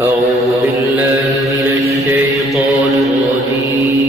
أعوذ بالله من الشيطان الرجيم.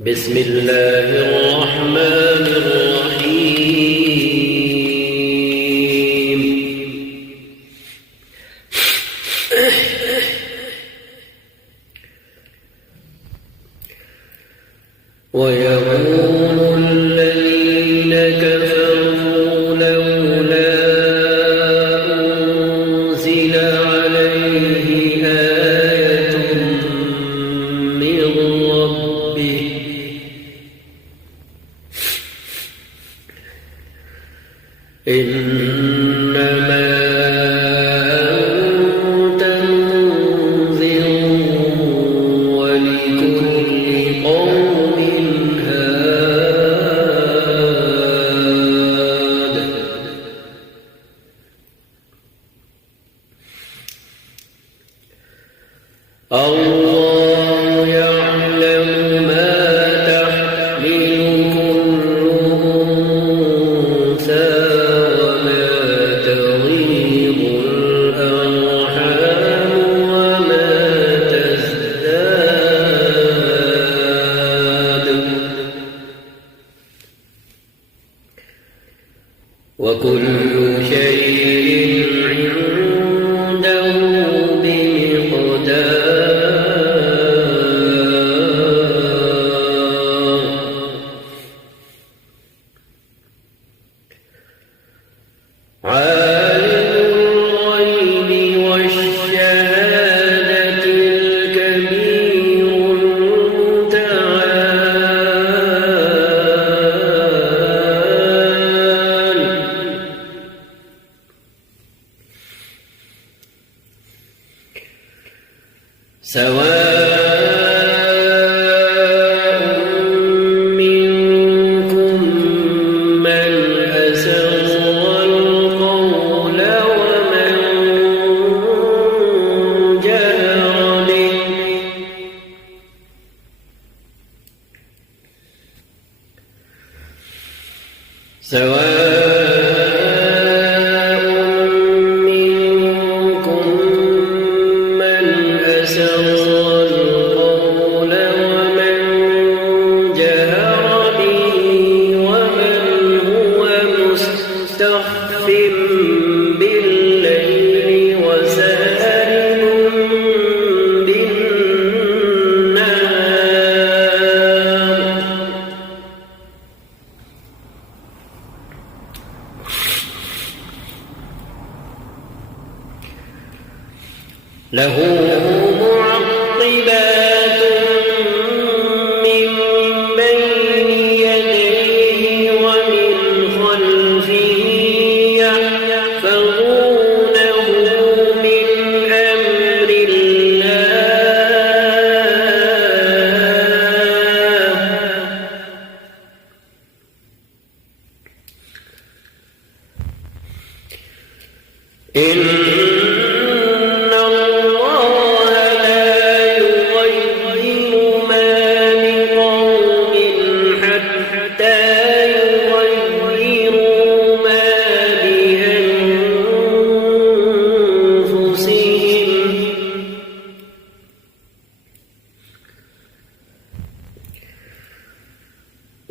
بسم الله الرحمن الرحيم. ويقول الذين كفروا لولا أنزل عليه آية من ربه إنما أنت منذر ولكل قوم هاد. الله يعلم ما تحمل كل أنثى وما تغيض الأرحام وما تزداد وكل شيء عنده بمقدار. عالم الغيب والشهادة الكبير المتعال. سواء منكم من أسر القول ومن جهر به ومن هو مستخف بالليل وسارب بالنهار. له معقبات من بين يديه ومن خلفه يحفظونه من أمر الله.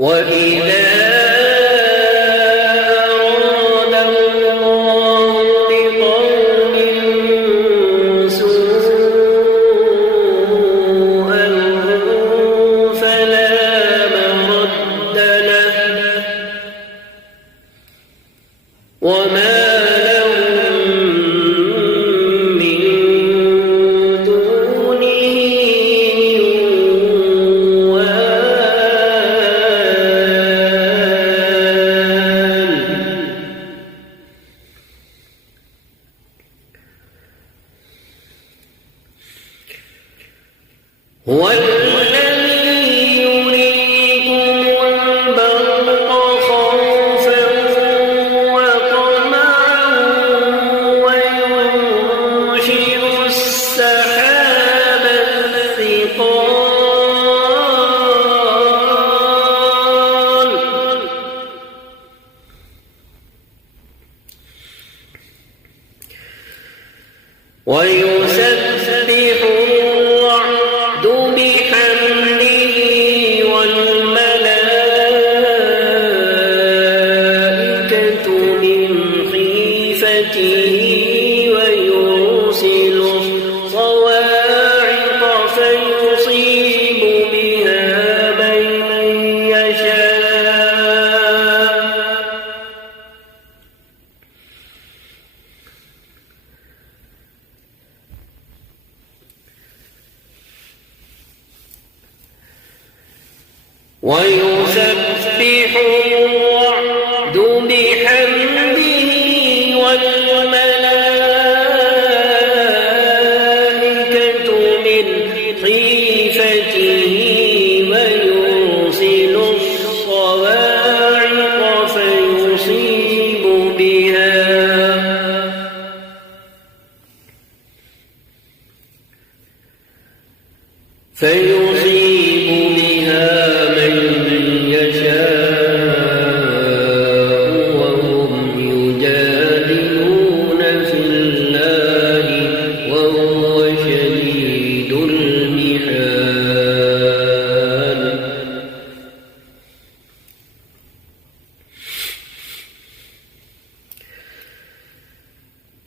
وإذا أراد الله بقوم سوءا فلا مرد له وما لهم من دونه هو الذي يريكم البرق خوفا وطمعا وينشئ السحاب الثقال ويسبح الرعد بحمده والملائكة من خيفته ويرسل الصواعق فيصيب بها من يشاء ويسبح الرعد بحمده والملائكة من خيفته ويرسل الصواعق فيصيب بها من يشاء وهم يجادلون في الله وهو شديد المحال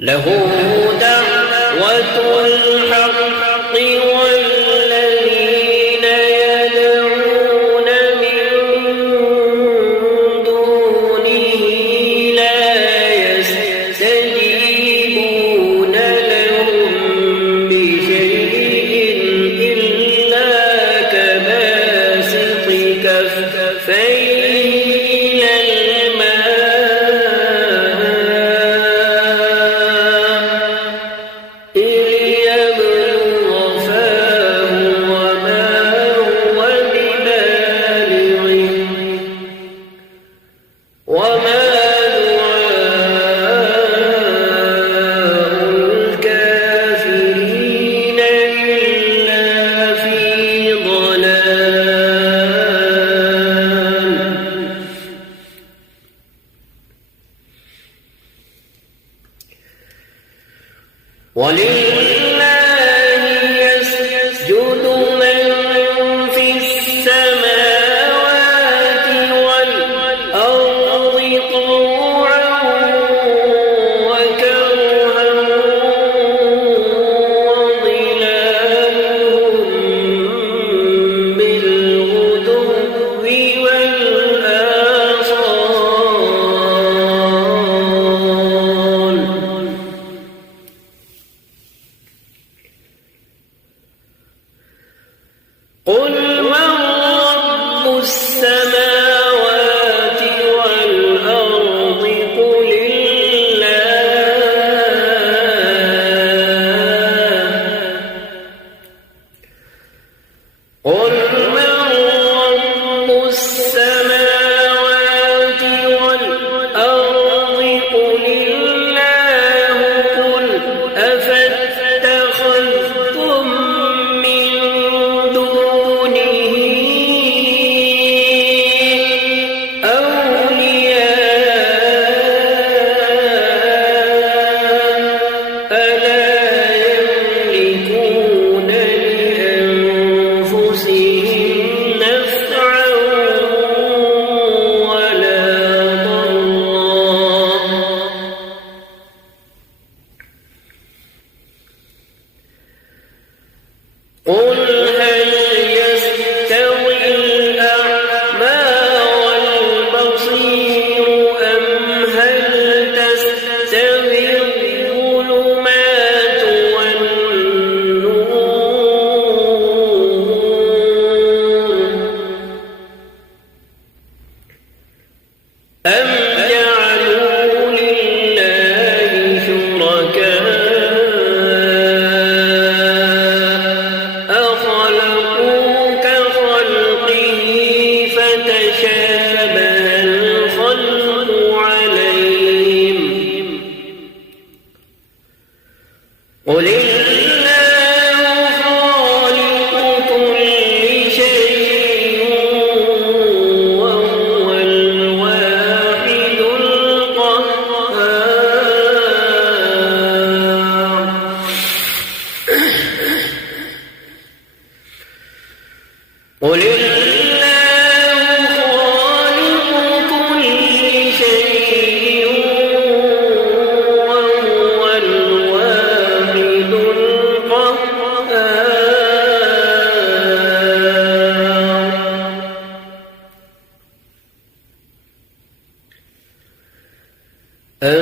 له دعوة الحق والذين يدعون من دونه لا يستجيبون لهم بشيء إلا كباسط كفيه إلى الماء ليبلغ فاه وما هو ببالغه وما دعاء الكافرين إلا في ضلال ولله يسجد من في السماوات والأرض طوعا وكرها وظلالهم بالغدو والآصال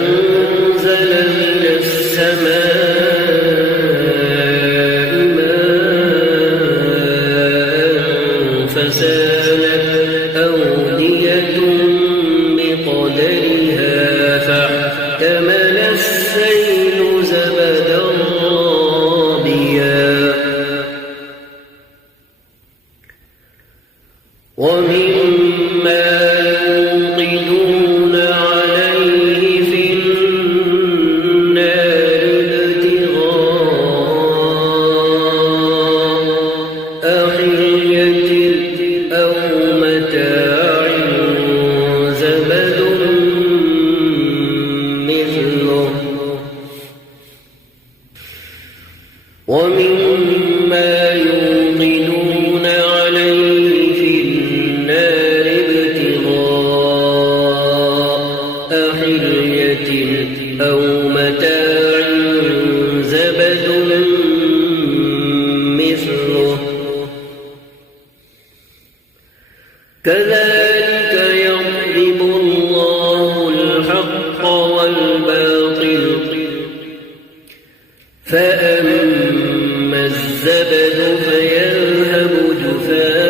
أنزل من السماء ماء فسالت أودية بقدرها فاحتمل السيل زبدا رابيا ومما يوقدون عليه في النار ابتغاء حلية أو متاع زبد مثله ومما يوقدون عليه في النار ابتغاء حلية أو متاع زبد مثله كذلك يضرب الله الحق والباطل فأما الزبد فيذهب جفاء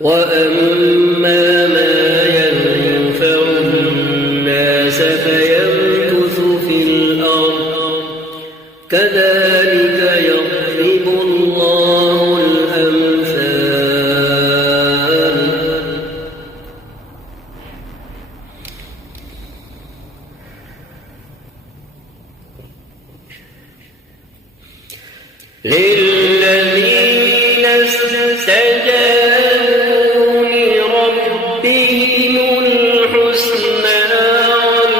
وأما ما ينفع الناس فيمكث في الأرض كذلك يضرب الله الأمثال للذين استجابوا لربهم الحسنى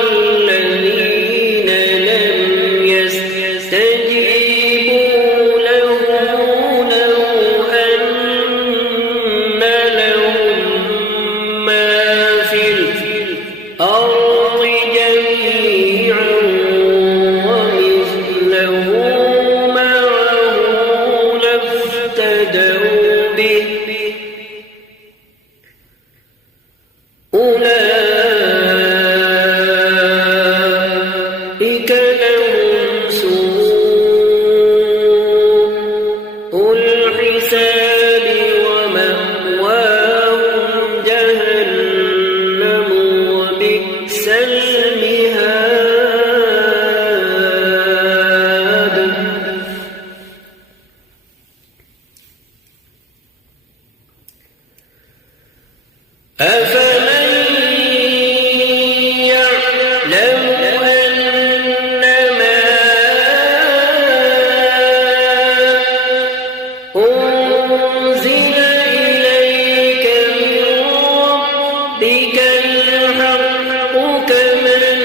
والذين لم يستجيبوا له لو أن لهم ما في الأرض جميعا ومثله افتدوا به أولئك لهم سوء الحساب ومأواهم جهنم وبئس المهاد أفمن يعلم أنما أنزل إليك من ربك الحق كمن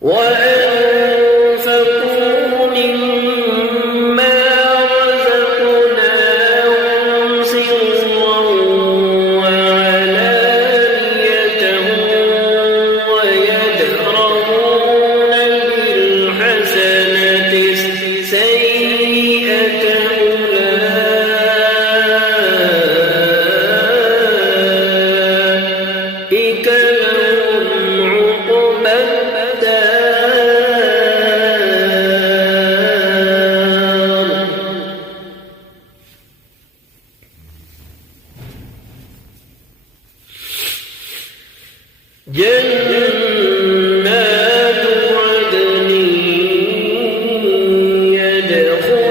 وأنفقوا مما رزقناهم سرا وعلانية ويدرؤون بالحسنة السيئة أولئك لهم عقبى الدار جنات عدن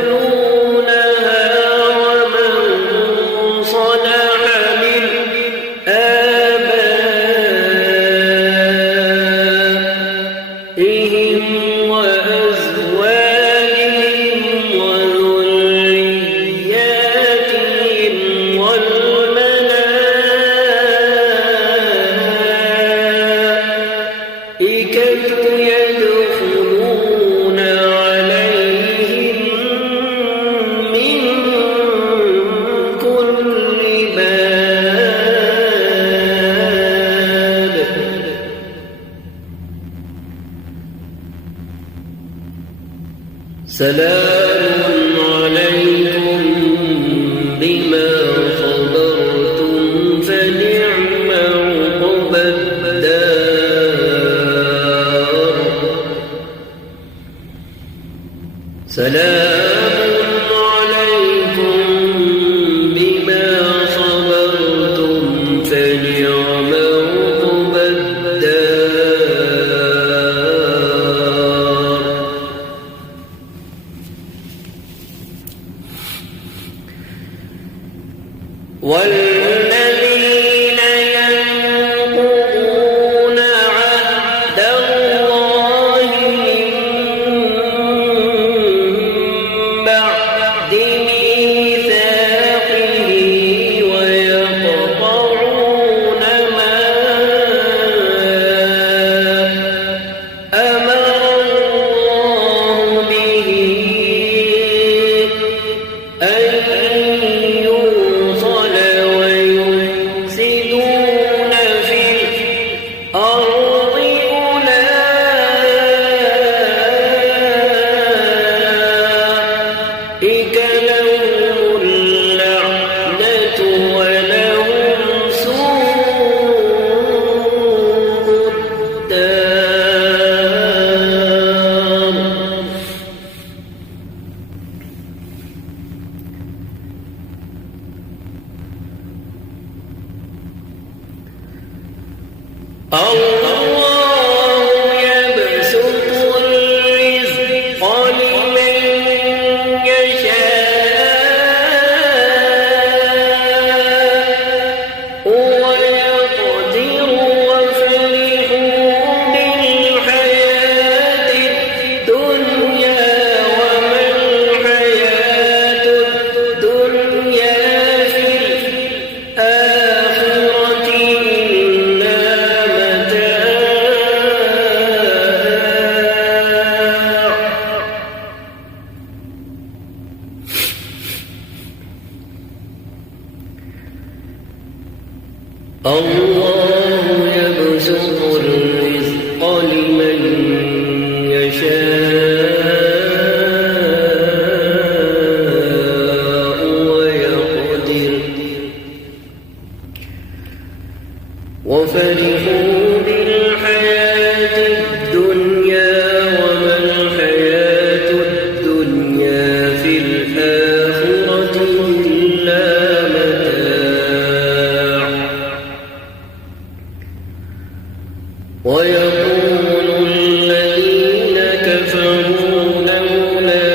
يدخلونها ومن صلح من آبائهم وأزواجهم وذرياتهم والملائكة يدخلون عليهم من كل باب سلام عليكم بما صبرتم فنعم عقبى الدار سلام عليكم بما صبرتم فنعم عقبى الدار والذين ينقضون عهد الله من بعد ميثاقه ويقطعون ما أمر الله به أن يوصل ويفسدون في الأرض أولئك لهم اللعنة ولهم سوء الدار الله يبسط الرزق لمن يشاء ويقدر وفرحوا بالحياة الدنيا وما الحياة الدنيا في الآخرة إلا الله يبسط الرزق لمن يشاء ويقدر وفرحوا بالحياة الدنيا وما الحياة الدنيا في الآخرة إلا متاع ويقول الذين كفروا لولا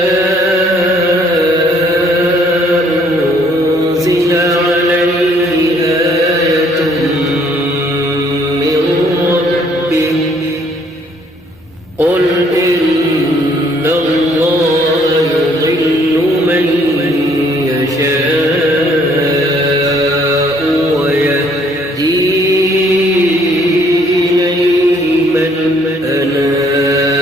أنزل عليه آية من ربه قل إن الله يضل من يشاء ويهدي إليه من أناب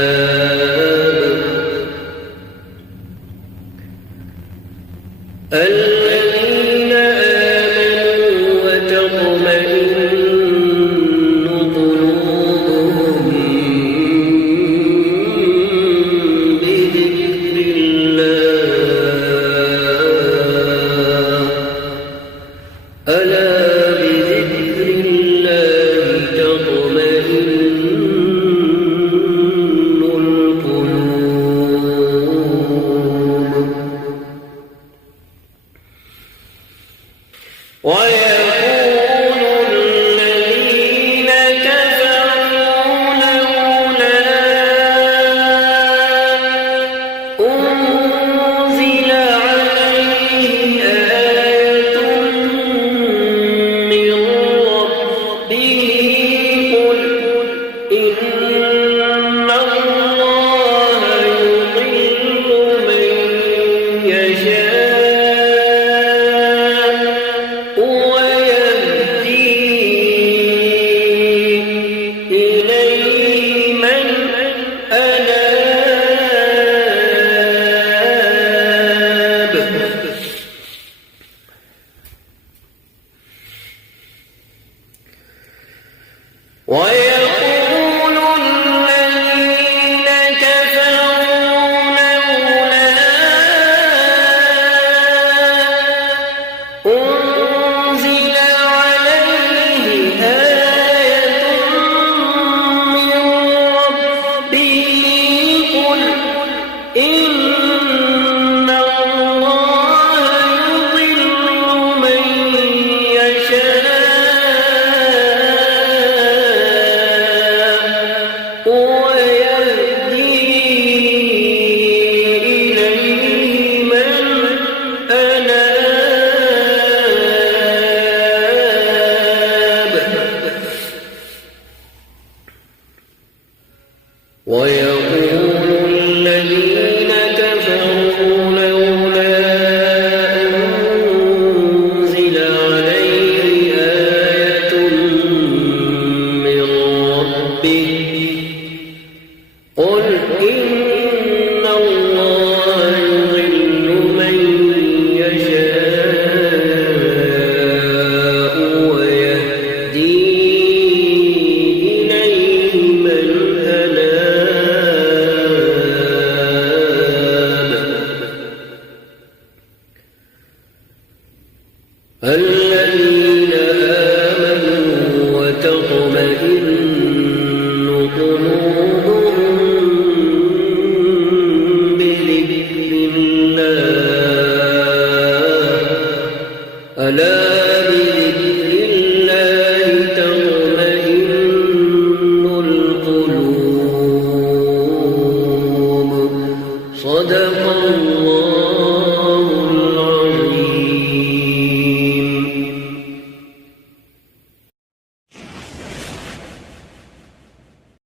ويقول الذين كفروا لولا أنزل عليه آية من ربه قل إن الله يضل من يشاء ويهدي إليه من أناب الذين آمنوا وتطمئن قلوبهم بذكر الله ألا بذكر الله تطمئن القلوب صدق الله